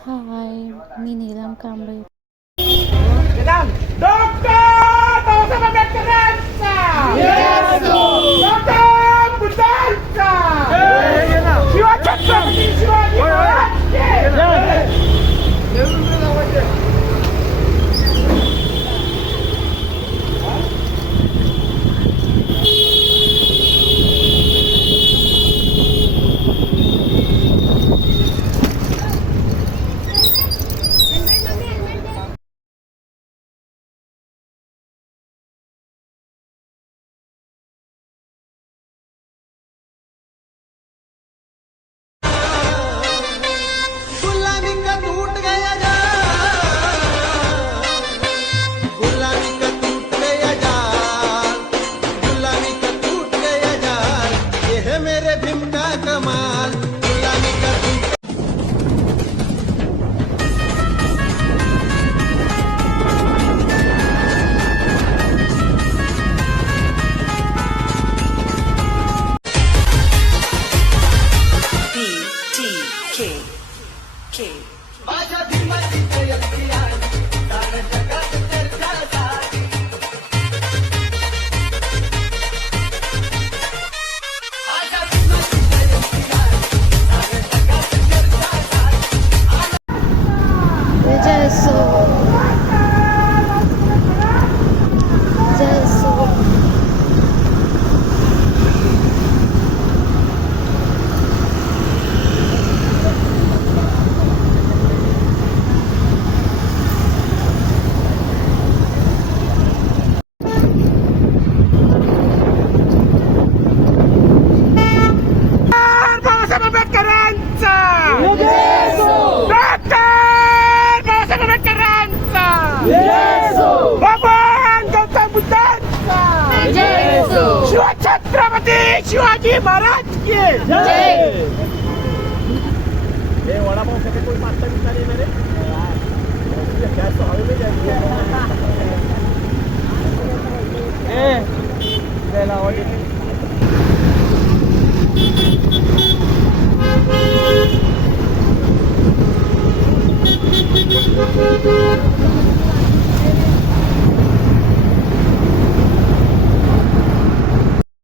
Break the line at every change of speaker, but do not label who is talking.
Hi നീ നീലാം കാമ്പ്
ഡോക്ടർ que? छत्रपती शिवाजी महाराज की वडापाव सगळे कोणी पाच येणार आहे